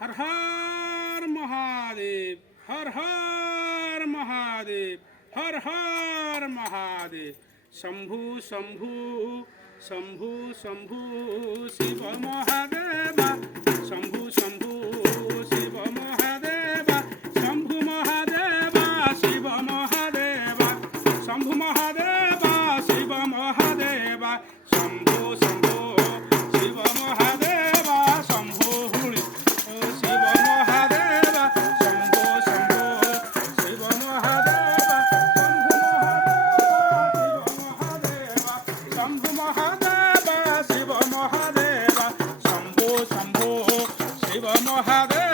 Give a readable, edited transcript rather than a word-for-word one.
હર હર મહાદેવ, હર હર મહાદેવ, હર હર મહાદેવ. શંભુ શંભુ શંભુ શંભુ શિવ મહાદેવા, શંભુ શંભુ શિવ મહાદેવા, શંભુ મહાદેવા શિવ મહાદેવા, શંભુ મહાદેવા શિવ મહાદેવા, શંભુ શંભુ શિવ મહાદેવા, શંભુ શિવ મહાદેવા, શંભુ શંભુ શિવ મહાદેવા, શંભુ મહાદેવા શિવ મહાદેવા, શંભુ શંભુ શિવ મહાદેવા.